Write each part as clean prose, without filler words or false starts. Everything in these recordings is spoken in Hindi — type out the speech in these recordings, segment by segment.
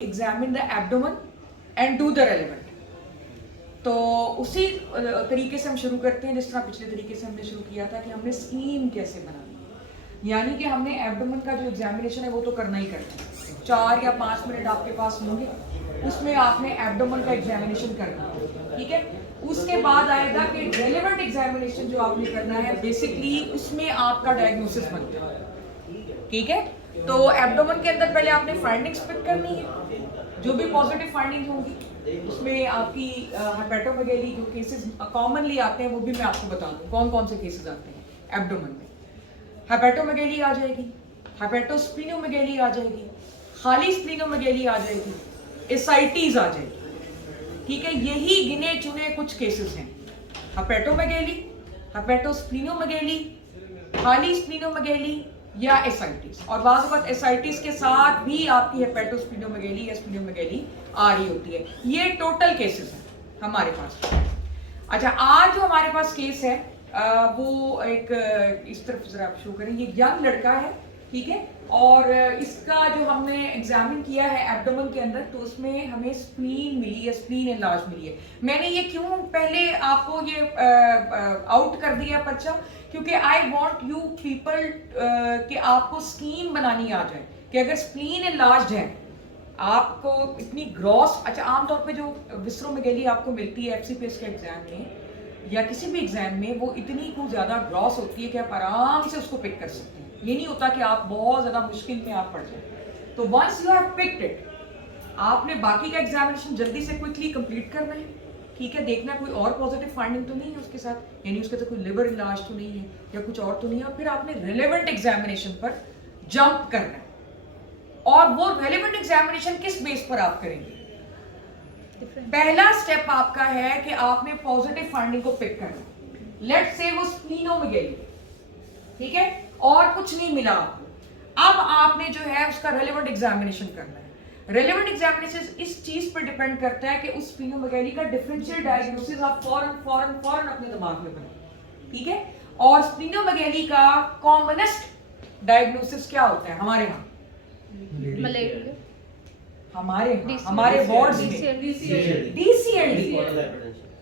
Examine the abdomen and do the relevant. तो उसी तरीके से हम शुरू करते हैं जिस तरह पिछले तरीके से हमने शुरू किया था कि हमने स्कीम कैसे बनानी, यानी कि हमने एब्डोमेन का जो एग्जामिनेशन है वो तो करना ही करना है। 4 या 5 मिनट आपके पास होंगे, उसमें आपने एब्डोमेन का एग्जामिनेशन करना है, ठीक है। उसके बाद आएगा कि रेलेवेंट एग्जामिनेशन जो आपने करना है, बेसिकली उसमें आपका डायग्नोसिस बनता है, ठीक है। तो एब्डोमेन के अंदर पहले आपने फाइंडिंग्स पिक करनी है, जो भी पॉजिटिव फाइंडिंग्स होंगी उसमें आपकी हेपेटोमेगैली जो केसेस कॉमनली आते हैं वो भी मैं आपको बता दूं कौन कौन से केसेस आते हैं एब्डोमेन में। हेपेटोमेगैली आ जाएगी, हेपेटोस्प्लीनोमेगैली आ जाएगी, खाली स्प्लीनोमेगैली आ जाएगी, एसाइटीज आ जाएगी, ठीक है। यही गिने चुने कुछ केसेस हैं, हेपेटोमेगैली, हेपेटोस्प्लीनोमेगैली, खाली स्प्लीनोमेगैली या एसाइटिस। और बाज़ वक्त एसाइटिस के साथ भी आपकी हेपेटोस्प्लीनोमेगैली या स्प्लीनोमेगैली आ रही होती है। ये टोटल केसेस हैं हमारे पास। अच्छा, आज जो हमारे पास केस है वो एक इस तरफ जरा आप शो करें, ये यंग लड़का है, ठीक है। और इसका जो हमने एग्जामिन किया है एब्डोमेन के अंदर, तो उसमें हमें स्प्लीन मिली है, स्प्लीन एनलार्ज मिली है। मैंने ये क्यों पहले आपको ये आउट कर दिया पर्चा, क्योंकि आई वांट यू पीपल कि आपको स्कीम बनानी आ जाए कि अगर स्प्लीन एनलार्ज है आपको इतनी ग्रॉस। अच्छा, आमतौर पे जो विस्ट्रोमेगैली आपको मिलती है एफसीपीएस के एग्जाम में या किसी भी एग्जाम में, वो इतनी कुछ ज्यादा ग्रॉस होती है कि आप आराम से उसको पिक कर सकते हैं। ये नहीं होता कि आप बहुत ज्यादा मुश्किल में आप पड़ जाए। तो once you have picked it, आपने बाकी का एग्जामिनेशन जल्दी से क्विकली कंप्लीट करना है, ठीक है। देखना कोई और पॉजिटिव फाइंडिंग तो नहीं है उसके साथ, यानी उसके साथ कोई लिवर इलाज तो नहीं है या कुछ और तो नहीं है। और फिर आपने रिलेवेंट एग्जामिनेशन पर जंप करना है। और वो रेलेवेंट एग्जामिनेशन किस बेस पर आप करेंगे? पहला स्टेप आपका है कि आपने पॉजिटिव फाइंडिंग को पिक करना। लेट्स से वो स्प्लीनोमेगैली, ठीक है, और कुछ नहीं मिला आपको। अब आपने जो है उसका रेलेवेंट एग्जामिनेशन करना है। रेलेवेंट एग्जामिनेशन इस चीज पर डिपेंड करता है कि उस स्प्लीनोमेगैली का डिफरेंशियल डायग्नोसिस आप फौरन अपने दिमाग में बनाए, ठीक है। और स्प्लीनोमेगैली का कॉमनेस्ट डायग्नोसिस क्या होता है हमारे यहाँ? मलेरिया, हमारे वार्ड्स में डीसीएलडी,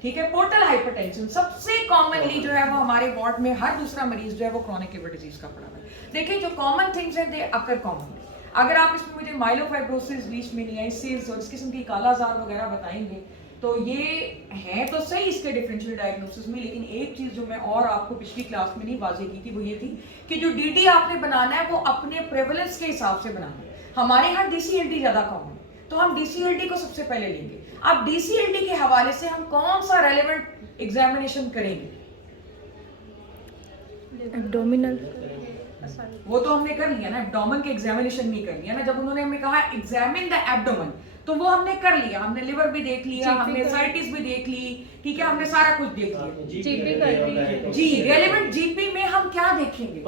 ठीक है, पोर्टल हाइपरटेंशन। सबसे कॉमनली जो है वो हमारे वार्ड में हर दूसरा मरीज जो है वो क्रॉनिक लिवर डिजीज का पड़ा हुआ है। देखिए, जो कॉमन थिंग्स हैं दे अकर कॉमन। अगर आप इसमें मुझे माइलोफाइब्रोसिस, लीशमैनियासिस और इस किस्म की कालाजार वगैरह बताएंगे तो ये है तो सही इसके डिफरेंशियल डायग्नोसिस में। लेकिन एक चीज जो मैं और आपको पिछली क्लास में नहीं वाजे की थी वो ये थी कि जो डीडी आपने बनाना है वो अपने प्रेवलेंस के हिसाब से बनाना है। हमारे यहाँ डीसीएलडी ज्यादा कॉमन है तो हम डीसीएलडी को सबसे पहले लेंगे। अब डीसीएलडी के हवाले से हम कौन सा रेलेवेंट एग्जामिनेशन करेंगे? एब्डोमिनल, वो तो हमने कर लिया ना, एब्डोमेन के एग्जामिनेशन नहीं कर लिया ना। जब उन्होंने हमें कहा एग्जामिन द एब्डोमेन तो वो हमने कर लिया, हमने लिवर भी देख लिया, हमने एसाइटिस भी देख ली, ठीक है, हमने सारा कुछ देख लिया। जीपी कर ली जी, रेलेवेंट जीपी में हम क्या देखेंगे?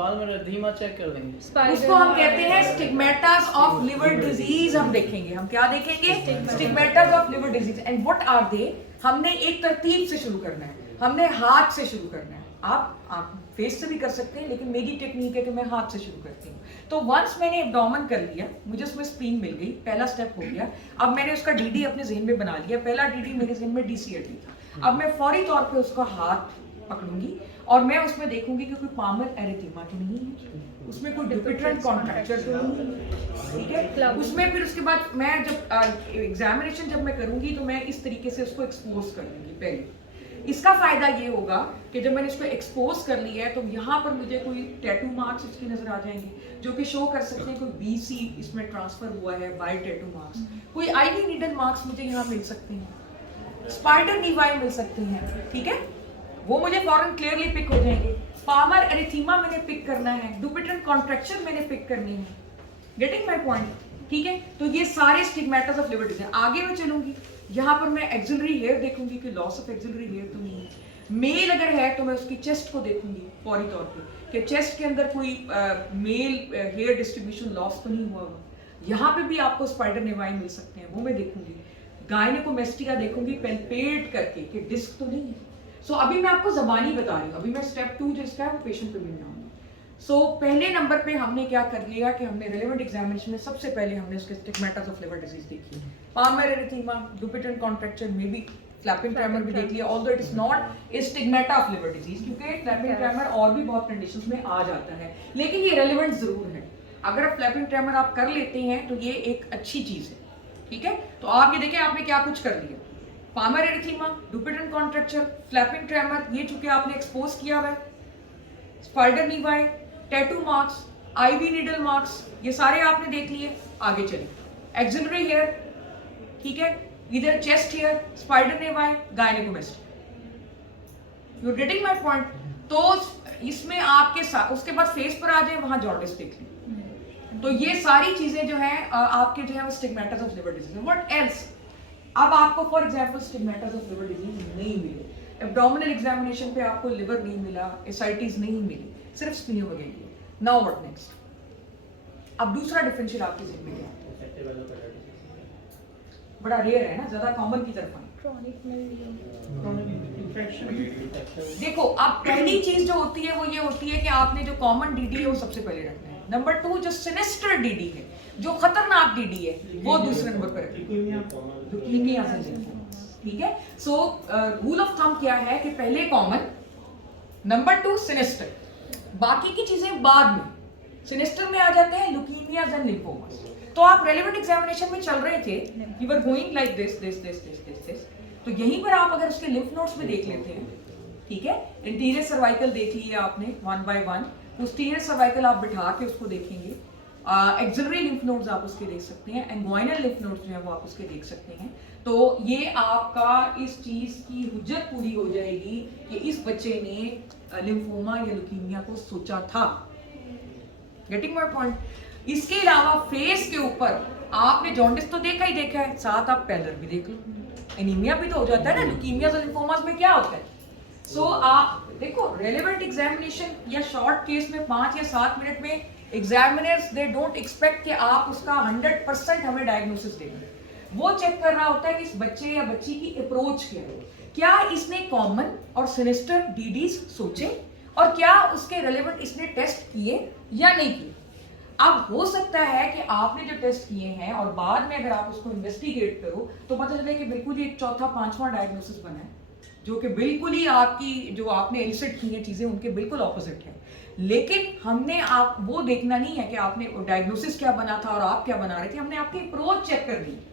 धीमा चेक कर लेंगे, उसको हम कहते हैं स्टिग्मेटास ऑफ लिवर डिजीज। हम देखेंगे, हम क्या देखेंगे? Stigmatas of liver disease. And what are they? हमने एक तरतीब से शुरू करना है, हमने हाथ से शुरू करना है। आप फेस से भी कर सकते हैं, लेकिन मेरी टेक्निक है कि मैं हाथ से शुरू करती हूँ। तो वंस मैंने एब्डोमेन कर लिया, मुझे उसमें स्प्लीन मिल गई, पहला स्टेप हो गया। अब मैंने उसका डीडी अपने ज़हन में बना लिया, पहला डीडी मेरे ज़हन में डीसीएलडी था। अब मैं फौरी तौर पे उसका हाथ पकड़ूंगी और मैं उसमें देखूंगी कि कोई पामर एरिथीमा तो नहीं है, उसमें कोई डिपिट्रेंट कॉन्ट्रैक्चर तो नहीं है, ठीक है। उसमें फिर उसके बाद मैं जब एग्जामिनेशन जब मैं करूंगी तो मैं इस तरीके से उसको एक्सपोज कर लूंगी पहले। इसका फायदा ये होगा कि जब मैंने इसको एक्सपोज कर लिया है तो यहाँ पर मुझे कोई टैटू मार्क्स इसके नजर आ जाएंगे जो कि शो कर सकते हैं कोई बीसी इसमें ट्रांसफर हुआ है बाय टैटू मार्क्स। कोई आईवी नीडल मार्क्स मुझे यहाँ मिल सकते हैं, स्पाइडर नीवाई मिल सकती हैं, ठीक है, वो मुझे फौरन क्लियरली पिक हो जाएंगे। पामर एरिथीमा मैंने पिक करना है, डुपिट्रेंट कॉन्ट्रैक्शन मैंने पिक करनी है। गेटिंग माय पॉइंट, ठीक है। तो ये सारे स्टिग्मेटास ऑफ लिवर डिजीज। आगे मैं चलूंगी, यहाँ पर मैं एक्सिलरी हेयर देखूंगी कि लॉस ऑफ एक्सिलरी हेयर तो नहीं है। मेल अगर है तो मैं उसकी चेस्ट को देखूंगी फौरी तौर पे कि चेस्ट के अंदर कोई मेल हेयर डिस्ट्रीब्यूशन लॉस तो नहीं हुआ होगा। यहाँ पे भी आपको स्पाइडर नेवाई मिल सकते हैं, वो मैं देखूंगी। गायनेकोमेस्टिया देखूंगी पेल्पेट करके कि डिस्क तो नहीं है। सो अभी मैं आपको जबानी बता रही हूँ, अभी मैं स्टेप 2 जिसका है वो पेशेंट पे भी आऊंगी। सो पहले नंबर पे हमने क्या कर लिया कि हमने रेलेवेंट एग्जामिनेशन में सबसे पहले हमने उसके स्टिग्मेटास ऑफ लिवर डिजीज देखी, palmar erythema, Dupuytren contracture, may be flapping tremor भी देख लिया, although it is not a stigmata of liver disease, क्योंकि फ्लैपिंग ट्रेमर और भी बहुत कंडीशंस में आ जाता है, लेकिन ये रेलेवेंट जरूर है। अगर आप फ्लैपिंग ट्रेमर आप कर लेते हैं तो ये एक अच्छी चीज है, ठीक है। तो आप ये देखें आपने क्या कुछ कर लिया, palmar erythema, Dupuytren contracture, flapping tremor, ये चूंकि आपने एक्सपोज किया हुआ है, spider naevi, tattoo marks, IV needle marks, ये सारे आपने देख लिए। आगे चलिए, एक्सिलरी हेयर, ठीक है, इधर chest hair, spider naevi, gynaecomastic, you getting my point. तो इसमें आपके साथ उसके बाद फेस पर आ जाए, वहां जॉन्डिस देख लें। तो ये सारी चीजें जो है आपके जो है वो stigmatas of liver disease. What else? अब आपको for example stigmatas of liver disease नहीं मिले, एब्डोमिनल एग्जामिनेशन पे आपको लिवर नहीं मिला, एसाइटिस नहीं मिली, सिर्फ स्प्लीनोमेगाली। Now what next? अब दूसरा डिफरेंशियल आपके जिम्मे में क्या है? बड़ा रेयर है ना, ज्यादा कॉमन की तरफ आए। क्रॉनिक में देखो, अब पहली चीज जो होती है वो ये होती है कि आपने जो कॉमन डीडी है वो सबसे पहले रखना है। नंबर 2 जो सिनिस्टर डीडी है, जो खतरनाक डीडी है, वो दूसरे नंबर पर ल्यूकीमिया से, ठीक है। सो रूल ऑफ थंब क्या है कि पहले कॉमन, नंबर 2 सिनिस्टर, बाकी की चीजें बाद में। सिनिस्टर में आ जाते हैं ल्यूकीमियाज एंड लिम्फोमास। तो आप रेलेवेंट एग्जामिनेशन में चल रहे थे, you were going like this this this this this this, तो यहीं पर आप अगर उसके लिम्फ नोड्स में देख लेते हैं, ठीक है, इंटीरियर सर्वाइकल देख लिए आपने 1 by 1, पोस्टीरियर सर्वाइकल आप बिठा के उसको देखेंगे, एक्सिलरी लिम्फ नोड्स आप उसके देख सकते हैं, एंगोइनल लिम्फ नोड्स जो है वो आप उसके देख सकते हैं। तो ये आपका इस चीज की हुज्जत पूरी हो जाएगी कि इस बच्चे ने लिम्फोमा या ल्यूकीमिया को सोचा था। Getting my point? इसके अलावा फेस के ऊपर आपने जॉन्डिस तो देखा ही देखा है, साथ आप पैलर भी देख लो, एनीमिया भी तो हो जाता है ना। ल्यूकीमिया और लिम्फोमास में क्या होता है? सो आप देखो, रेलेवेंट एग्जामिनेशन या शॉर्ट केस में 5 या 7 मिनट में एग्जामिनर्स दे डोंट एक्सपेक्ट कि आप उसका 100% हमें डायग्नोसिस देंगे। वो चेक कर रहा होता है कि इस बच्चे या बच्ची की अप्रोच क्या है, क्या इसने कॉमन और सिनिस्टर डीडीज सोचे, और क्या उसके रेलेवेंट इसने टेस्ट किए या नहीं किए। अब हो सकता है कि आपने जो टेस्ट किए हैं और बाद में अगर आप उसको इन्वेस्टिगेट करो तो पता चले कि बिल्कुल ही एक चौथा 5वां डायग्नोसिस बना है, जो कि बिल्कुल ही आपकी जो आपने एलिसिट की हैं चीजें उनके बिल्कुल ऑपोजिट है। लेकिन हमने आप वो देखना नहीं है कि आपने डायग्नोसिस क्या बना था और आप क्या बना रहे थे, हमने आपकी अप्रोच चेक करनी है।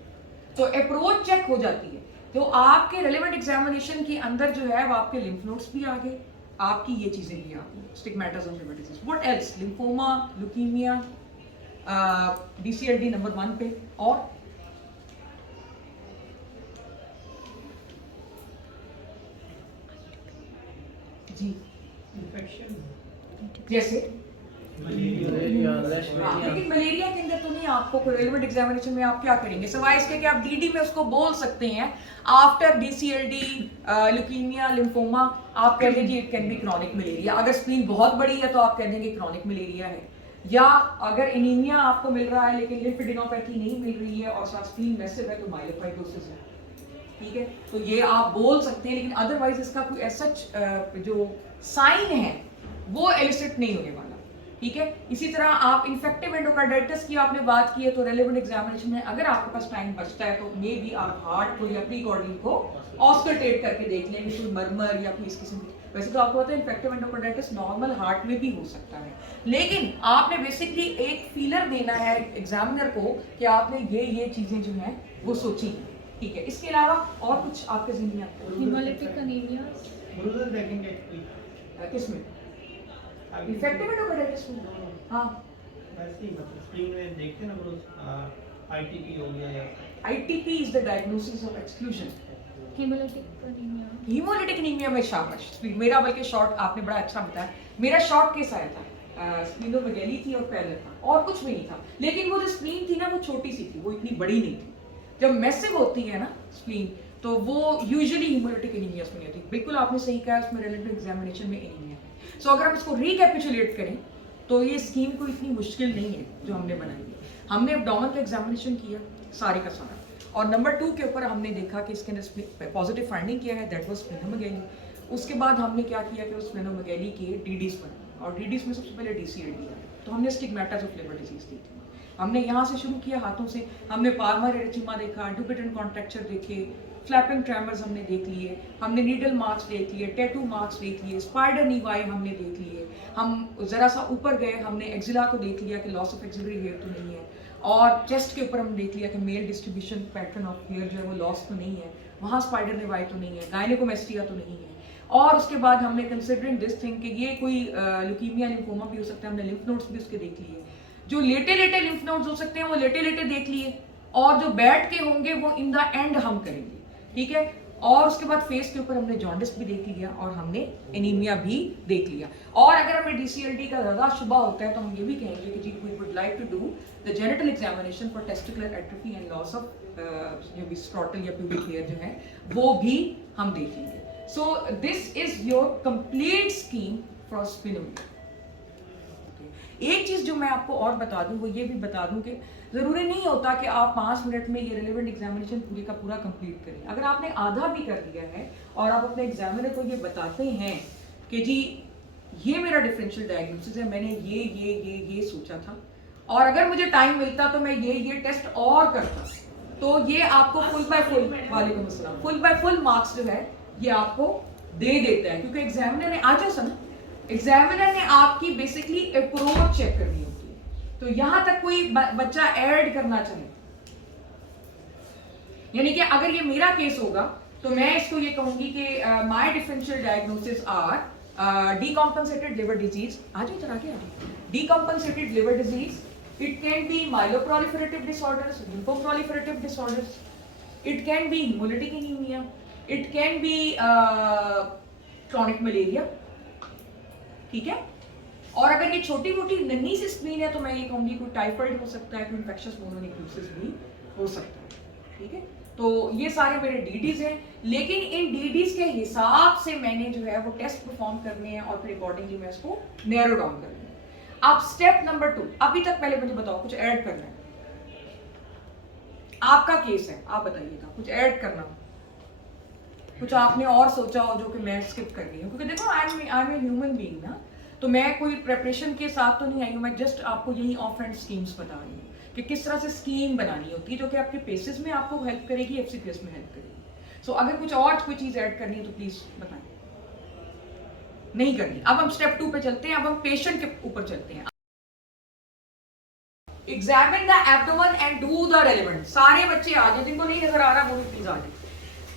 तो अप्रोच चेक हो जाती है तो आपके रेलेवेंट एग्जामिनेशन के अंदर जो है वो आपके लिम्फ नोड्स भी आ गए, आपकी ये चीजें भी आ गई, stigmatas of liver disease. What else? Lymphoma, leukaemia, DCLD number 1 पे, और जी इन्फेक्शन जैसे मलेरिया, लेकिन मलेरिया के अंदर तो नहीं, आपको रेलेवेंट एग्जामिनेशन में आप क्या करेंगे सिवाय इसके कि आप डीडी में उसको बोल सकते हैं आफ्टर DCLD ल्यूकीमिया लिम्फोमा, आप कह दीजिए it can be chronic malaria. अगर स्प्लीन बहुत बड़ी है तो आप कह देंगे क्रॉनिक मलेरिया है, या अगर एनीमिया आपको मिल रहा है लेकिन लिम्फेडिनोपैथी नहीं मिल रही है और साथ स्प्लीन मैसिव है तो माइलोफाइब्रोसिस है, ठीक है। तो ये आप बोल सकते हैं, लेकिन अदरवाइज इसका कोई ऐसा जो साइन है वो एलिसिट नहीं होने वाला, ठीक है। इसी तरह आप इन्फेक्टिव एंडोकार्डाइटिस की आपने बात की है, तो रेलेवेंट एग्जामिनेशन में अगर आपके पास टाइम बचता है तो मे बी आप हार्ट को या प्रीकॉर्डियल को ऑस्कल्टेट करके देख लेंगे, कोई मरमर या कोई इस किस्म की। वैसे तो आपको पता है इन्फेक्टिव एंडोकार्डाइटिस नॉर्मल हार्ट में भी हो सकता है, लेकिन आपने बेसिकली एक फीलर देना है एग्जामिनर को कि आपने ये चीजें जो हैं वो सोची, ठीक है। इसके अलावा और कुछ आपके ज़हन में आता है? हेमोलिटिक अनीमिया, ब्रूजर देखेंगे किसमें? इफेक्टिव एंडोकार्डाइटिस में? हाँ, वैसे ही मतलब स्क्रीन में देखते हैं ना ब्रूज, ITP हो गया या ITP is the diagnosis of exclusion. Haemolytic anaemia, haemolytic anaemia में शाबाश, मेरा बल्कि शॉर्ट आपने बड़ा अच्छा बताया, मेरा शॉर्ट केस आया था, स्प्लीनोमेगाली थी और पैलर था और कुछ भी नहीं था, लेकिन वो जो स्प्लीन थी ना वो छोटी सी थी, वो इतनी बड़ी नहीं थी। जब मैसिव होती है ना स्प्लीन तो वो यूजुअली हीमोलिटिक एनीमिया में नहीं होती। बिल्कुल आपने सही कहा, उसमें रेलेवेंट एग्जामिनेशन में एनीमिया है। सो अगर हम इसको रिकैपिचुलेट करें तो ये स्कीम कोई इतनी मुश्किल नहीं है जो हमने बनाई है। हमने एब्डोमेन का एग्जामिनेशन किया सारे का सारा, और नंबर 2 के ऊपर हमने देखा कि इसके अंदर पॉजिटिव फाइंडिंग किया है, दैट वाज स्प्लीनोमेगाली। उसके बाद हमने क्या किया कि उस स्प्लीनोमेगाली के डीडीज बनाए और डीडीज में सबसे पहले DCLD है। तो हमने स्टिग्मेटास ऑफ लिवर डिजीज दी थी। हमने यहाँ से शुरू किया हाथों से, हमने पाल्मर एरिथेमा देखा, ड्यूपिटन कॉन्ट्रैक्चर देखे, फ्लैपिंग ट्रेमर्स हमने देख लिए, हमने नीडल मार्क्स देख लिए, टैटू मार्क्स देख लिए, स्पाइडर नीवाई हमने देख लिए, हम जरा सा ऊपर गए, हमने एक्जिला को देख लिया कि लॉस ऑफ एक्सिलरी हेयर तो नहीं है, और चेस्ट के ऊपर हम देख लिया कि male distribution pattern of hair जो है वो लॉस तो नहीं है, वहाँ स्पाइडर नीवाई तो नहीं है, गायनेकोमेस्टिया तो नहीं है। और उसके बाद हमने कंसिडरिंग दिस थिंग कि ये कोई ल्यूकीमिया लिम्फोमा भी हो सकता है, हमने लिम्फ नोड्स भी उसके देख लिए, जो लेटे लेटे लिम्फ नोड्स हो सकते हैं वो लेटे लेटे देख लिए, और जो बैठ के होंगे वो इन द एंड हम करेंगे, ठीक है। और उसके बाद फेस के ऊपर हमने जॉन्डिस भी देख लिया और हमने एनीमिया भी देख लिया। और अगर हमें DCLD का ज़्यादा शुबा होता है तो हम ये भी कहेंगे कि जी we would like to do the genital examination for testicular atrophy and loss of जो भी स्क्रॉटल या प्यूबिक हेयर जो है वो भी हम देख लेंगे। So this is your complete scheme for splenomegaly. एक चीज जो मैं आपको और बता दूं वो ये भी बता दूं कि जरूरी नहीं होता कि आप 5 मिनट में ये रिलेवेंट एग्जामिनेशन पूरे का पूरा कंप्लीट करें। अगर आपने आधा भी कर दिया है और आप अपने एग्जामिनर को ये बताते हैं कि जी ये मेरा डिफरेंशियल डायग्नोसिस है, मैंने ये सोचा था, और अगर मुझे टाइम मिलता तो मैं ये टेस्ट और करता, तो ये आपको फुल बाय फुल, वालेकुम अस्सलाम, फुल बाय फुल मार्क्स जो है ये आपको दे देता है, क्योंकि एग्जामिनर ने आ जाओ ना, एग्जामिनर ने आपकी बेसिकली अप्रोच चेक करनी होती है। तो यहां तक कोई बच्चा ऐड करना चाहे, यानी कि अगर ये मेरा केस होगा तो मैं इसको ये कहूंगी कि my differential diagnosis are decompensated liver disease, आ जाओ इधर आगे आ जाओ, decompensated liver disease, it can be myeloproliferative disorders, lymphoproliferative disorders, it can be haemolytic anaemia, it can be chronic malaria, ठीक है। और अगर ये छोटी मोटी नन्ही सी स्प्लीन है तो मैं ये कहूंगी कोई टाइफाइड हो सकता है, कोई इन्फेक्शियस मोनोन्यूक्लियोसिस भी हो सकता है, ठीक है। तो ये सारे मेरे डीडीज हैं, लेकिन इन डीडीज के हिसाब से मैंने जो है वो टेस्ट परफॉर्म करने हैं और फिर अकॉर्डिंगली मैं इसको नैरो डाउन करनी है। अब स्टेप नंबर 2, अभी तक पहले मुझे बताओ कुछ ऐड करना है, आपका केस है, आप बताइएगा कुछ ऐड करना, कुछ आपने और सोचा हो जो कि मैं स्किप कर रही हूँ, क्योंकि देखो I am a human being ना, तो मैं कोई प्रिपरेशन के साथ तो नहीं आई हूँ, मैं जस्ट आपको यही ऑफ हैंड स्कीम्स बता रही हूँ कि किस तरह से स्कीम बनानी होती है जो कि आपके पेसेस में आपको हेल्प करेगी, FCPS में हेल्प करेगी। सो अगर कुछ और कोई चीज ऐड करनी है तो प्लीज बताएं, नहीं करनी। अब हम स्टेप 2 पे चलते हैं, अब हम पेशेंट के ऊपर चलते हैं। Examine the abdomen and do the relevant. सारे बच्चे आ जाए, जिनको नहीं नजर आ रहा वो भी प्लीज आ जाए।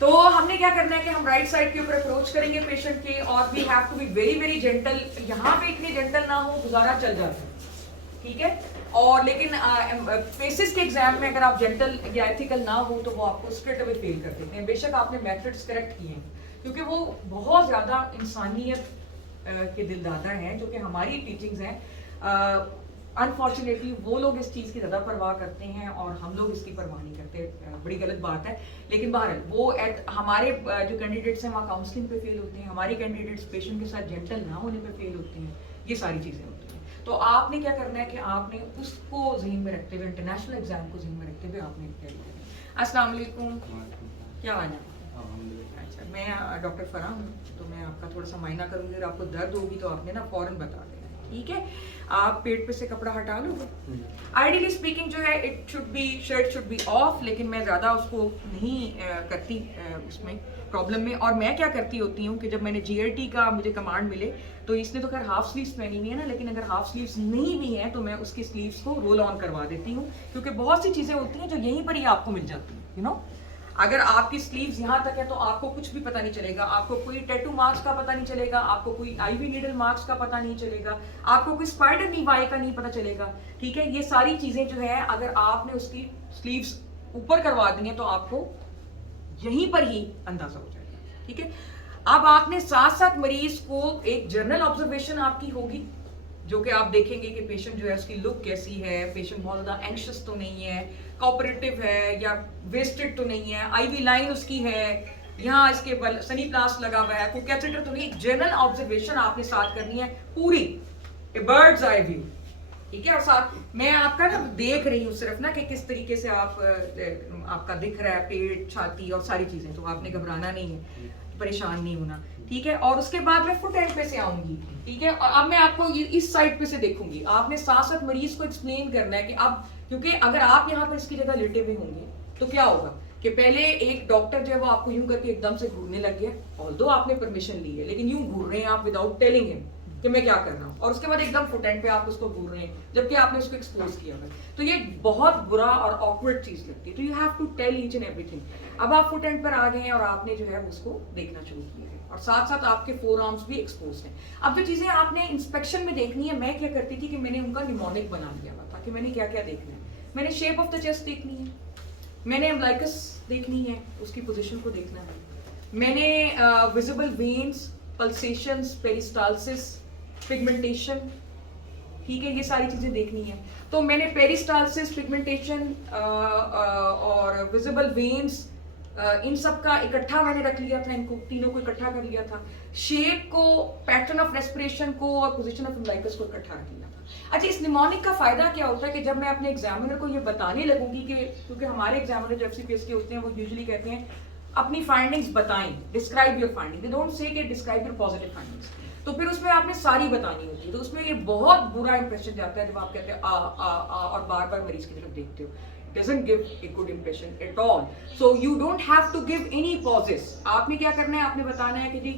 तो हमने क्या करना है कि हम राइट साइड के ऊपर अप्रोच करेंगे पेशेंट के, और we have to be very very gentle. यहाँ पे इतनी जेंटल ना हो गुजारा चल जाता है, ठीक है। और लेकिन पेसिस के एग्जाम में अगर आप जेंटल या एथिकल ना हो तो वो आपको स्ट्रेट अवे फेल कर देते हैं। बेशक आपने मेथड्स करेक्ट किए हैं, क्योंकि वो बहुत ज़्यादा इंसानियत के दिलदादा हैं, जो कि हमारी टीचिंग्स हैं। अनफॉर्चुनेटली वो लोग इस चीज़ की ज़्यादा परवाह करते हैं और हम लोग इसकी परवाह नहीं करते। बड़ी गलत बात है, लेकिन बहरहाल वो हमारे जो कैंडिडेट्स हैं वहाँ काउंसलिंग पे फेल होते हैं, हमारे कैंडिडेट्स पेशेंट के साथ जेंटल ना होने पे फेल होते हैं, ये सारी चीज़ें होती हैं। तो आपने क्या करना है कि आपने उसको ज़हन में रखते हुए, इंटरनेशनल एग्जाम को ज़हन में रखते हुए आपने तैयारी करनी है। अस्सलाम वालेकुम, क्या हाल है? अच्छा, मैं डॉक्टर फराह हूँ, तो मैं आपका थोड़ा सा मायना करूँगी, अगर आपको दर्द होगी तो आपने ना फ़ौरन बता देना, ठीक है। आप पेट पे से कपड़ा हटा लोगे। आइडियली स्पीकिंग जो है it should be, shirt should be of, लेकिन मैं ज़्यादा उसको नहीं करती उसमें प्रॉब्लम में। और मैं क्या करती होती हूँ कि जब मैंने GRT का मुझे कमांड मिले, तो इसने तो खैर हाफ स्लीव्स पहनी हुई है ना, लेकिन अगर हाफ स्लीव्स नहीं भी हैं तो मैं उसकी स्लीव्स को रोल ऑन करवा देती हूँ, क्योंकि बहुत सी चीज़ें होती हैं जो यहीं पर ही आपको मिल जाती हैं, यू नो। अगर आपकी स्लीव्स यहाँ तक है तो आपको कुछ भी पता नहीं चलेगा, आपको कोई टैटू मार्क्स का पता नहीं चलेगा, आपको कोई IV नीडल मार्क्स का पता नहीं चलेगा, आपको कोई स्पाइडर नीवाई का नहीं पता चलेगा, ठीक है। ये सारी चीजें जो है अगर आपने उसकी स्लीव्स ऊपर करवा दी हैं तो आपको यहीं पर ही अंदाजा हो जाएगा, ठीक है। अब आपने साथ साथ मरीज को एक जर्नल ऑब्जर्वेशन आपकी होगी, जो कि आप देखेंगे कि पेशेंट जो है उसकी लुक कैसी है, पेशेंट बहुत ज़्यादा एंग्शियस तो नहीं है, कोऑपरेटिव है या वेस्टेड तो नहीं है, IV लाइन उसकी है, यहाँ इसके बल सनी प्लास लगा हुआ है, कोई कैथेटर तो नहीं। जनरल ऑब्जर्वेशन आपने साथ करनी है पूरी, ए बर्ड्स आई व्यू, ठीक है। और साथ मैं आपका ना देख रही हूँ सिर्फ ना कि किस तरीके से आपका दिख रहा है पेट, छाती और सारी चीज़ें, तो आपने घबराना नहीं है, परेशान नहीं होना। ठीक है, और उसके बाद मैं फुट एंड पे से आऊंगी, ठीक है, और अब मैं आपको इस साइड पे से देखूंगी। आपने साथ साथ मरीज को एक्सप्लेन करना है कि अब, क्योंकि अगर आप यहाँ पर इसकी जगह लेटे हुए होंगे तो क्या होगा कि पहले एक डॉक्टर जो है वो आपको यूं करके एकदम से घूरने लग गया, ऑल्दो आपने परमिशन ली है, लेकिन यूं घूर रहे हैं आप विदाउट टेलिंग हिम कि मैं क्या कर रहा हूँ, और उसके बाद एकदम फुट एंड पे आप उसको घूर रहे हैं जबकि आपने उसको एक्सपोज किया हुआ है। तो ये बहुत बुरा और ऑकवर्ड चीज लगती है। तो you have to tell each and everything. अब आप फुट एंड पर आ गए हैं और आपने जो है उसको देखना शुरू किया है, और साथ साथ आपके फोर आर्म्स भी एक्सपोज हैं। अब जो चीजें आपने इंस्पेक्शन में देखनी है, मैं क्या करती थी कि मैंने उनका निमोनिक बना लिया हुआ था कि मैंने क्या क्या देखना है। मैंने शेप ऑफ द चेस्ट देखनी है, मैंने एम्ब्लाइकस देखनी है, उसकी पोजीशन को देखना है, मैंने visible veins, pulsations, peristalsis, pigmentation, ठीक है, ये सारी चीजें देखनी है। तो मैंने पेरिस्टाल्सिस, पिगमेंटेशन और विजिबल वेन्स, इन सब का इकट्ठा मैंने रख लिया था, इनको तीनों को इकट्ठा कर लिया था। शेप को, पैटर्न ऑफ रेस्पिरेशन को और पोजीशन ऑफ एम्ब्लाइकस को इकट्ठा रख लिया था। अच्छा, इस निमोनिक का फायदा क्या होता है कि जब मैं अपने एग्जामिनर को ये बताने लगूंगी कि, क्योंकि हमारे एग्जामिनर जो FCPS के होते हैं वो यूजुअली कहते हैं अपनी फाइंडिंग्स बताएं, describe your finding, they don't say कि डिस्क्राइब योर पॉजिटिव फाइंडिंग्स। तो फिर उसमें आपने सारी बतानी होती है, तो उसमें ये बहुत बुरा इंप्रेशन जाता है जब आप कहते हैं आ और बार बार मरीज की तरफ देखते हो। Doesn't give a good impression at all. So you don't have to give any pauses. आपने क्या करना है, आपने बताना है कि जी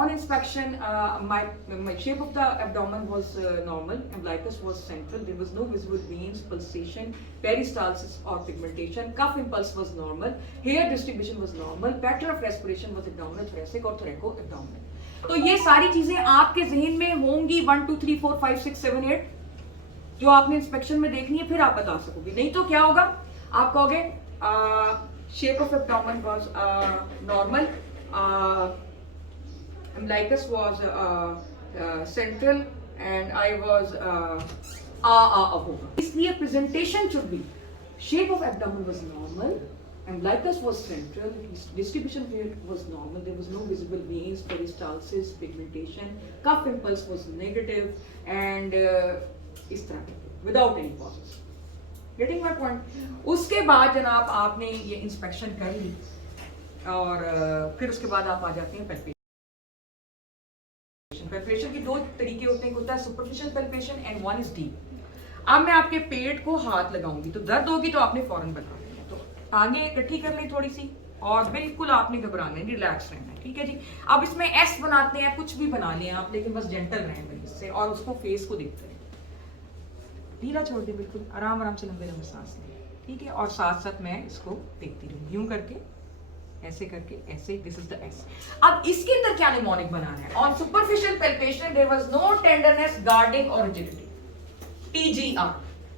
on inspection my shape of the abdomen was normal, umbilicus was central, there was no visible veins, pulsation, peristalsis or pigmentation, cuff impulse was normal, hair distribution was normal, pattern of respiration was abdominal, thoracic और thoraco-abdominal. तो ये सारी चीजें आपके जहन में होंगी 1 2 3 4 5 6 7 8 जो आपने इंस्पेक्शन में देखनी है, फिर आप बता सकोगे। नहीं तो क्या होगा, आप कहोगे shape of abdomen was normal, umbilicus was central and I was होगा। इसलिए presentation should be shape of abdomen was normal, umbilicus was central, distribution was normal, there was no visible veins, peristalsis, pigmentation, cuff impulse was negative and इस तरह के without any pauses. Getting my point. उसके बाद जनाब आपने ये इंस्पेक्शन कर ली और फिर उसके बाद आप आ जाते हैं पैल्पेशन। पैल्पेशन के दो तरीके होते हैं, होता है superficial palpation and one is deep. अब मैं आपके पेट को हाथ लगाऊंगी तो दर्द होगी तो आपने फौरन बता देना। तो आगे इकट्ठी कर लें थोड़ी सी और बिल्कुल आपने घबराना है, रिलैक्स रहना है, ठीक है जी। अब इसमें एस बनाते हैं, कुछ भी बना लें आप, लेकिन बस जेंटल रहें इससे और उसको फेस को देखते रहें, ढीला छोड़ दे, बिल्कुल आराम आराम से लंबे लंबे सांस लें, ठीक है। और साथ साथ मैं इसको देखती रहूँ, यूं करके, ऐसे करके, ऐसे, दिस इज द एस। अब इसके अंदर क्या निमोनिक बनाना है? On superficial palpation there was no tenderness, guarding और rigidity, TGR,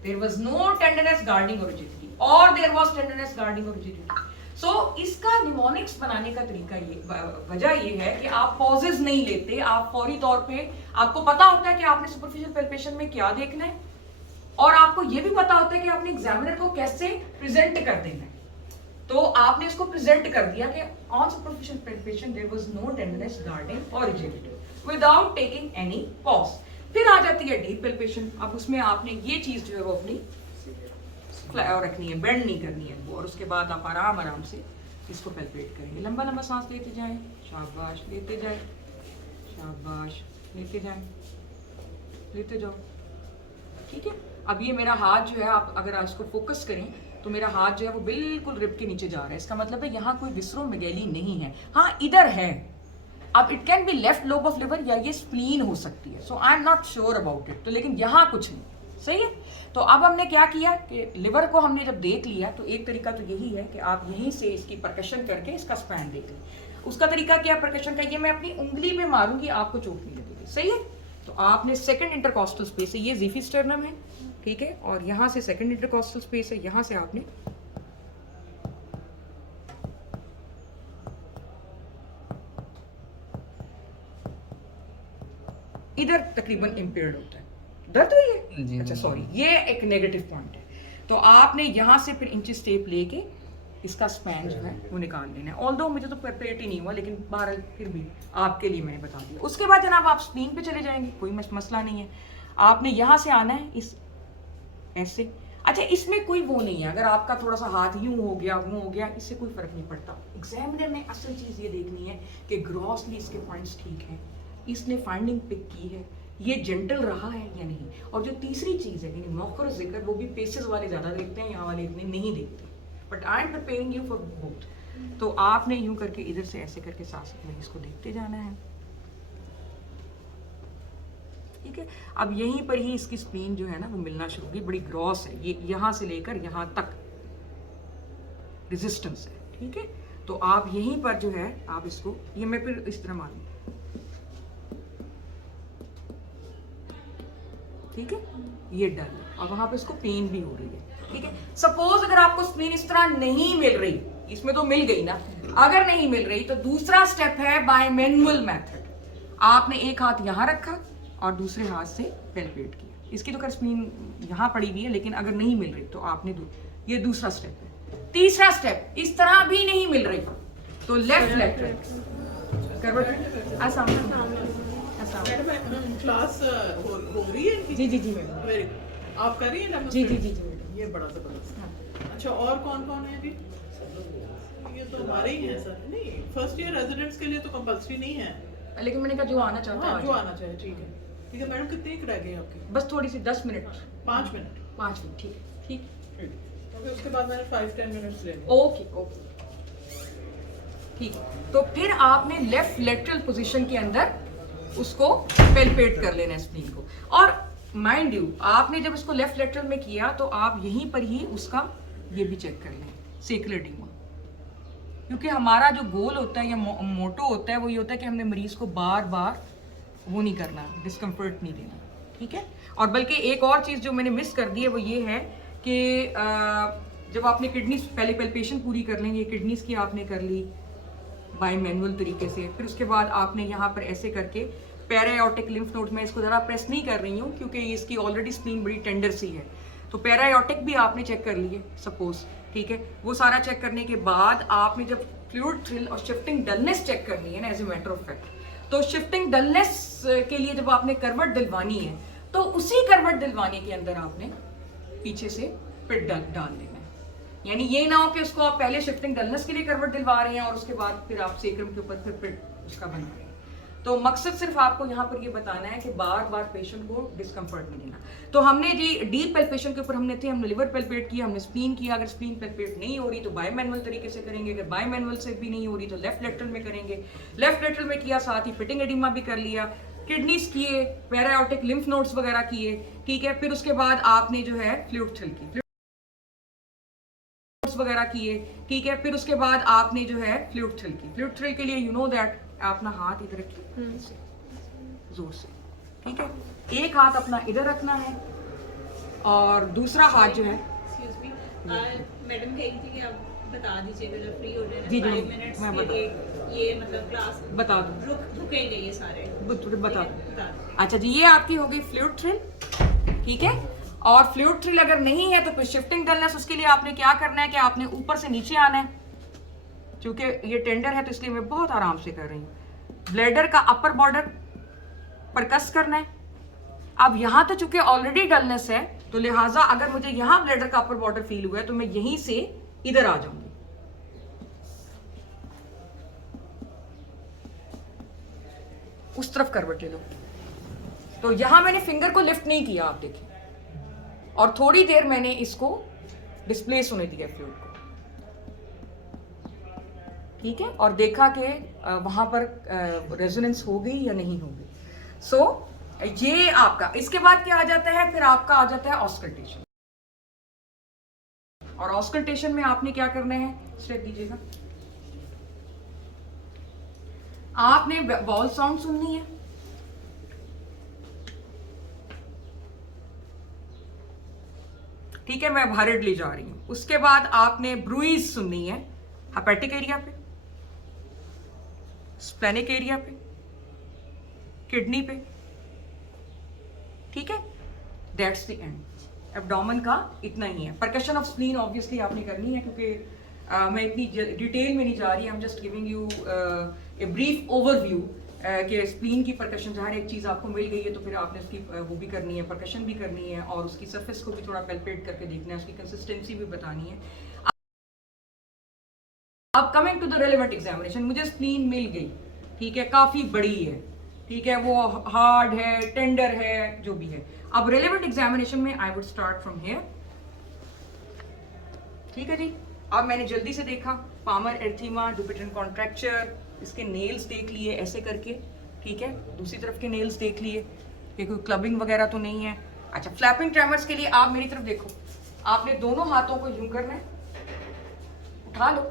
there was no tenderness, guarding और रिजिडिटी, और देयर वाज टेंडरनेस, गार्डिंग और रिजिडिटी। सो इसका निमोनिक्स बनाने का तरीका ये, वजह ये है कि आप पॉजेज नहीं लेते, आप फौरी तौर पे, आपको पता होता है कि आपने सुपरफिशियल पैल्पेशन में क्या देखना है और आपको ये भी पता होता है कि आपने एग्जामिनर को कैसे प्रेजेंट कर देना है। तो आपने इसको प्रेजेंट कर दिया कि on superficial palpation there was no tenderness, guarding और rigidity without taking any pause. फिर आ जाती है डीप पैल्पेशन। अब उसमें आपने ये चीज जो है वो अपनी रखनी है, बेंड नहीं करनी है वो, और उसके बाद आप आराम आराम से इसको पैल्पेट करेंगे। लंबा लंबा सांस लेते जाएं, शाबाश, लेते जाएं, शाबाश, लेते जाएं, लेते जाओ, ठीक है। अब ये मेरा हाथ जो है, आप अगर इसको फोकस करें तो मेरा हाथ जो है वो बिल्कुल रिब के नीचे जा रहा है, इसका मतलब है यहाँ कोई विस्रोमेगैली नहीं है। हाँ, इधर है। अब it can be left lobe of liver या ये स्प्लीन हो सकती है, so I am not sure about it, तो लेकिन यहाँ कुछ नहीं, सही है। तो अब हमने क्या किया कि लिवर को हमने जब देख लिया तो एक तरीका तो यही है कि आप यहीं से इसकी परकशन करके इसका स्पैन देख लें। उसका तरीका क्या परकशन का, ये मैं अपनी उंगली पे मारूंगी, आपको चोट नहीं लगेगी, सही है। तो आपने सेकंड इंटरकॉस्टल स्पेस है, ये ज़ीफिस्टर्नम है, ठीक है, और यहाँ से सेकंड इंटरकॉस्टल स्पेस है, यहाँ से आपने इधर तकरीबन इम्पेयर्ड होता है, दर्द हुई है, अच्छा सॉरी, ये एक नेगेटिव पॉइंट है। तो आपने यहाँ से फिर इंचेस टेप लेके इसका स्पैन जो है वो निकाल लेना है। ऑल्दो मुझे तो पेट ही नहीं हुआ, लेकिन बहरहाल फिर भी आपके लिए मैंने बता दिया। उसके बाद जनाब आप स्प्लीन पे चले जाएंगे, कोई मसला नहीं है। आपने यहाँ से आना है इस ऐसे। अच्छा, अच्छा, इसमें कोई वो नहीं है, अगर आपका थोड़ा सा हाथ यूं हो गया, इससे कोई फर्क नहीं पड़ता। एग्जामिनर ने असल चीज ये देखनी है कि ग्रॉसली इसके पॉइंट्स ठीक हैं, इसने फाइंडिंग पिक की है, ये जेंटल रहा है या नहीं। और जो तीसरी चीज है यानी मौखर जिक्र, वो भी पेसेस वाले ज्यादा देखते हैं, यहाँ वाले इतने नहीं देखते। But I am preparing you for both. तो आपने यूं करके इधर से ऐसे करके साथ साथ में इसको देखते जाना है, ठीक है। अब यहीं पर ही इसकी स्प्लीन जो है ना वो मिलना शुरू होगी, बड़ी ग्रॉस है, ये यहां से लेकर यहां तक रेजिस्टेंस है, ठीक है। तो आप यहीं पर जो है आप इसको, ये मैं फिर इस तरह मारूं, ठीक है, ये डल है और वहां पे इसको पेन भी हो रही है, ठीक है। सपोज अगर आपको स्प्लीन इस तरह नहीं मिल रही, इसमें तो मिल गई ना, अगर नहीं मिल रही तो दूसरा स्टेप है बाय मैनुअल मेथड। आपने एक हाथ यहां रखा और दूसरे हाथ से पैल्पेट किया। इसकी तो खैर स्प्लीन यहाँ पड़ी हुई है, लेकिन अगर नहीं मिल रही तो आपने ये दूसरा स्टेप है। तीसरा स्टेप, इस तरह भी नहीं मिल रही तो लेफ्ट लेफ्ट मैडम क्लास हो रही है इनकी? जी जी जी मैडम, वेरी, आप कर रही हैं? जी जी जी जी मैडम। ये बड़ा जबरदस्त। अच्छा, और कौन कौन है जी? ये तो हमारे ही हैं सर। नहीं, फर्स्ट ईयर रेजिडेंट्स के लिए तो कंपल्सरी नहीं है, लेकिन मैंने कहा जो आना चाहता है हाँ, आ जो जाए। आना चाहिए। ठीक है, ठीक है मैडम, कितने रह गए आपके? बस थोड़ी सी 10 मिनट, 5 मिनट। 5 मिनट, ठीक है, ठीक। ओके, उसके बाद मैंने 5-10 मिनट्स ले लिए। ओके ओके, ठीक है। तो फिर आपने लेफ्ट लेटरल पोजीशन के अंदर उसको पेल्पेट कर लेना है स्प्लीन को। और माइंड यू, आपने जब इसको लेफ्ट लेटरल में किया तो आप यहीं पर ही उसका ये भी चेक कर लें, सेकुलर एडिमा। क्योंकि हमारा जो गोल होता है या मोटो होता है वो ये होता है कि हमने मरीज को बार बार वो नहीं करना, डिस्कम्फर्ट नहीं देना, ठीक है। और बल्कि एक और चीज़ जो मैंने मिस कर दी है वो ये है कि जब आपने किडनीज पहले पेल्पेशन पूरी कर लेंगे, किडनीज की आपने कर ली बाय मैनुअल तरीके से, फिर उसके बाद आपने यहाँ पर ऐसे करके पैरायोटिक लिम्फ नोड में, इसको ज़रा प्रेस नहीं कर रही हूँ क्योंकि इसकी ऑलरेडी स्प्लीन बड़ी टेंडर सी है, तो पैरायोटिक भी आपने चेक कर लिए सपोज, ठीक है। वो सारा चेक करने के बाद आपने जब फ्लूइड थ्रिल और शिफ्टिंग डलनेस चेक करनी है ना, as a matter of fact, तो शिफ्टिंग डलनेस के लिए जब आपने करवट दिलवानी है तो उसी करवट दिलवाने के अंदर आपने पीछे से पिट डाल लेना है। यानी ये ना हो कि उसको आप पहले शिफ्टिंग डलनेस के लिए करवट दिलवा रहे हैं और उसके बाद फिर आप सेक्रम के ऊपर फिर पिट उसका बना रहे हैं। तो मकसद सिर्फ आपको यहाँ पर ये बताना है कि बार बार पेशेंट को डिस्कम्फर्ट नहीं देना। तो हमने जी डीप पेल्पेशन के ऊपर हमने लिवर पेल्पेट किया, हमने स्प्लीन किया। अगर स्प्लीन पेल्पेट नहीं हो रही तो बाय मैनुअल तरीके से करेंगे, अगर बाय मैनुअल से भी नहीं हो रही तो लेफ्ट लेटरल में करेंगे। लेफ्ट लेटरल में किया, साथ ही फिटिंग एडिमा भी कर लिया, किडनीज किए, पैरायोटिक लिम्फ नोड्स वगैरह किए, ठीक है। फिर उसके बाद आपने जो है फ्लूइड थ्रिल की वगैरह किए, ठीक है। फिर उसके बाद आपने जो है फ्लूइड थ्रिल की। फ्लूइड थ्रिल के लिए यू नो दैट अपना हाथ इधर रखिए जोर से, ठीक है। एक हाथ अपना इधर रखना है और दूसरा हाथ जो है, एक्सक्यूज मी मैडम कह रही थी कि आप बता दीजिएगा जब फ्री हो जाए ना, जी, जी, 5 मिनट्स मैं के लिए ये मतलब क्लास बता दूं, रुकेंगे ये सारे, बता ठीक है, बता दूं। अच्छा जी, ये आपकी हो गई फ्लूइड थ्रिल, ठीक है। और फ्लूइड थ्रिल अगर नहीं है तो फिर शिफ्टिंग डलनेस, उसके लिए आपने क्या करना है कि आपने ऊपर से नीचे आना है। क्योंकि ये टेंडर है तो इसलिए मैं बहुत आराम से कर रही हूँ। ब्लैडर का अपर बॉर्डर पर कस करना है। अब यहाँ तो चूंकि ऑलरेडी डलनेस है तो लिहाजा अगर मुझे यहाँ ब्लैडर का अपर बॉर्डर फील हुआ है तो मैं यहीं से इधर आ जाऊंगी, उस तरफ करवट ले लो। तो यहां मैंने फिंगर को लिफ्ट नहीं किया, आप देखिए, और थोड़ी देर मैंने इसको डिस्प्लेस होने दिया फ्लूइड को, ठीक है। और देखा कि वहां पर रेजोनेंस हो गई या नहीं हो गई। सो ये आपका, इसके बाद क्या आ जाता है, फिर आपका आ जाता है ऑस्कल्टेशन। और ऑस्कल्टेशन में आपने क्या करना है, स्टेप दीजिएगा, आपने बॉल साउंड सुननी है, ठीक है, मैं हर्रिडली जा रही हूं। उसके बाद आपने ब्रूइज सुननी है हेपेटिक एरिया पे, स्प्लेनिक एरिया पे, किडनी पे, ठीक है। That's the end. एब्डोमेन का इतना ही है। परकशन ऑफ स्प्लीन ऑब्वियसली आपने करनी है क्योंकि मैं इतनी डिटेल में नहीं जा रही, I am just giving U a brief overview कि स्प्लीन की परकशन हर एक चीज़ आपको मिल गई है तो फिर आपने उसकी वो भी करनी है, परकशन भी करनी है और उसकी सरफेस को भी थोड़ा पैल्पेट करके देखना है, उसकी कंसिस्टेंसी भी बतानी है। अब coming to the relevant examination, मुझे स्प्लीन मिल गई, ठीक है, काफ़ी बड़ी है, ठीक है, वो हार्ड है, टेंडर है, जो भी है। अब रेलेवेंट एग्जामिनेशन में I would start from here, ठीक है जी। अब मैंने जल्दी से देखा पामर एर्थीमा, डुपिटन कॉन्ट्रैक्चर, इसके नेल्स देख लिए ऐसे करके, ठीक है, दूसरी तरफ के नेल्स देख लिए कि कोई क्लबिंग वगैरह तो नहीं है। अच्छा, फ्लैपिंग ट्रेमर्स के लिए आप मेरी तरफ देखो, आपने दोनों हाथों को यूं करना है, उठा लो,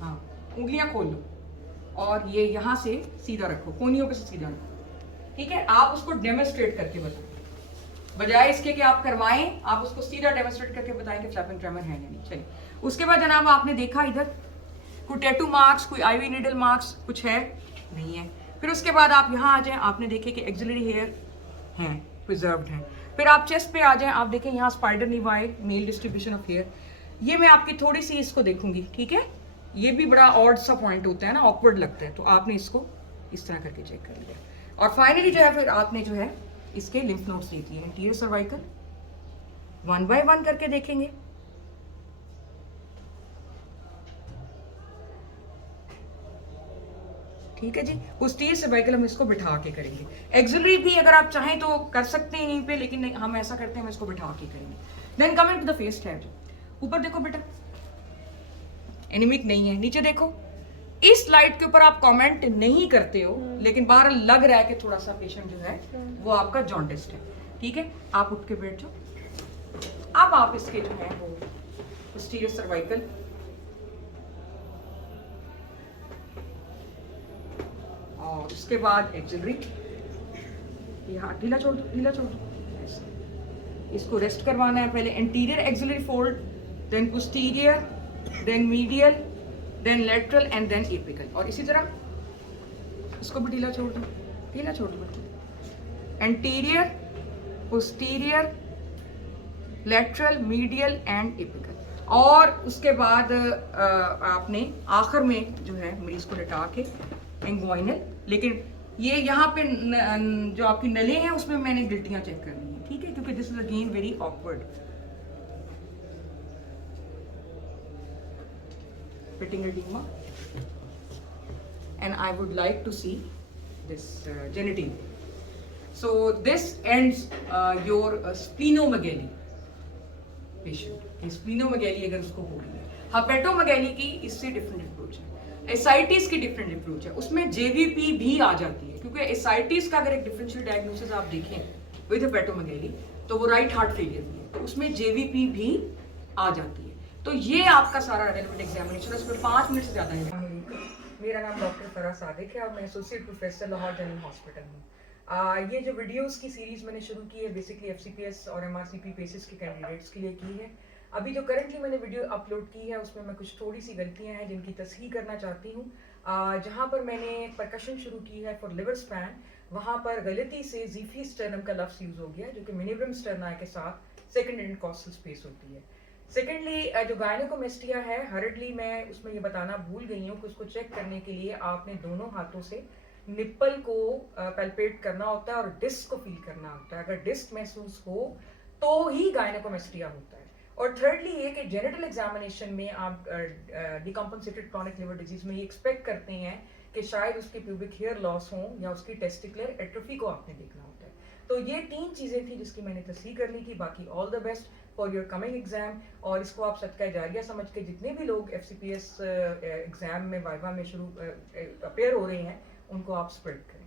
हाँ, उंगलियां खोल लो और ये यहाँ से सीधा रखो, कोनियों पे से सीधा रखो, ठीक है। आप उसको डेमोन्स्ट्रेट करके बताओ, बजाय इसके कि आप करवाएं, आप उसको सीधा डेमोन्स्ट्रेट करके बताएं कि फ्लैपिंग ट्रेमर है या नहीं। चलिए, उसके बाद जनाब आपने देखा इधर कोई टैटू मार्क्स, कोई आईवी नीडल मार्क्स कुछ है नहीं है। फिर उसके बाद आप यहाँ आ जाएं, आपने देखे कि एक्सिलरी हेयर हैं, प्रिजर्व्ड हैं। फिर आप चेस्ट पे आ जाएं, आप देखें यहाँ spider naevi, male distribution of hair. ये मैं आपकी थोड़ी सी इसको देखूंगी, ठीक है, ये भी बड़ा ऑड सा पॉइंट होता है ना, ऑकवर्ड लगता है, तो आपने इसको इस तरह करके चेक कर लिया। और फाइनली जो है फिर आपने जो है इसके लिम्फ नोड्स देख लिए, एंटीरियर सर्वाइकल 1 बाय 1 करके देखेंगे। ठीक है जी, पोस्टीरियर सर्वाइकल हम इसको बिठा के करेंगे। एक्सिलरी भी अगर आप चाहें तो कर सकते हैं यहीं पे, लेकिन हम ऐसा करते हैं, हम इसको बिठा के करेंगे। Then coming to the face tab, ऊपर देखो बेटा, एनीमिक नहीं है। नीचे देखो, इस स्लाइड के ऊपर आप कमेंट नहीं करते हो, लेकिन बाहर लग रहा है कि थोड़ा सा पेशेंट जो है वो आपका जॉन्डिस्ड है, ठीक है। आप उठ के बैठ जाओ। अब आप इसके जो है वो पोस्टीरियर सर्वाइकल, और उसके बाद एक्सिलरी, ये हाथ ढीला छोड़ दो, ढीला छोड़ दो, ऐसे इसको रेस्ट करवाना है। पहले anterior axillary fold, then posterior, then medial, then lateral and then apical. और इसी तरह इसको भी ढीला छोड़ दो, ढीला छोड़ दो बच्चों। Anterior, posterior, lateral, medial and apical. और उसके बाद आपने आखिर में जो है मरीज को लेटा के इंग्वाइनल, लेकिन ये यहाँ पे जो आपकी नले हैं उसमें मैंने गिल्टियाँ चेक करनी है, ठीक है, क्योंकि this is again very awkward. Pitting edema, and I would like to see this genitalia. So this ends your splenomegaly patient. Splenomegaly अगर उसको होगी है, हेपेटोमेगाली की इससे डिफरेंट अप्रोच है, एसाइटिस की डिफरेंट अप्रोच है, उसमें JVP भी आ जाती है, क्योंकि एसाइटिस का अगर एक डिफरेंशियल डायग्नोसिस आप देखें विद हेपेटोमेगाली तो वो राइट हार्ट फेलियर भी है, तो उसमें JVP भी आ जाती है। तो ये आपका सारा रेलेवेंट एग्जामिनेशन, उसमें 5 मिनट से ज़्यादा है। मेरा नाम डॉक्टर फराह सादिक है और मैं associate professor Lahore general hospital हूँ। ये जो वीडियोस की सीरीज़ मैंने शुरू की है बेसिकली FCPS और MRCP पेसेस के कैंडिडेट्स के लिए की है। अभी जो करंटली मैंने वीडियो अपलोड की है उसमें मैं कुछ थोड़ी सी गलतियाँ हैं जिनकी तस्हीह करना चाहती हूँ। जहाँ पर मैंने परकशन शुरू की है फॉर लिवर स्पैन, वहाँ पर गलती से ज़ीफी स्टर्नम का लफ्ज़ यूज़ हो गया, जो कि मिनिब्रम स्टर्ना के साथ सेकेंड इंटरकॉस्टल स्पेस होती है। सेकेंडली जो गायनेकोमेस्टिया है, हर्डली मैं उसमें ये बताना भूल गई हूँ कि उसको चेक करने के लिए आपने दोनों हाथों से निप्पल को पैल्पेट करना होता है और डिस्क को फील करना होता है। अगर डिस्क महसूस हो तो ही गायनेकोमेस्टिया होता है। और थर्डली ये कि जेनिटल एग्जामिनेशन में आप डिकम्पनसेटेड क्रॉनिक लिवर डिजीज में ये एक्सपेक्ट करते हैं कि शायद उसके प्यूबिक हेयर लॉस हो या उसकी टेस्टिकुलर एट्रोफी को आपने देखना होता है। तो ये 3 चीज़ें थी जिसकी मैंने तस्हीह कर ली थी। बाकी all the best for your coming exam, और इसको आप सदका जारिया समझ के जितने भी लोग FCPS एग्जाम में वाइवा में शुरू अपेयर हो रहे हैं उनको आप स्प्रेड करें।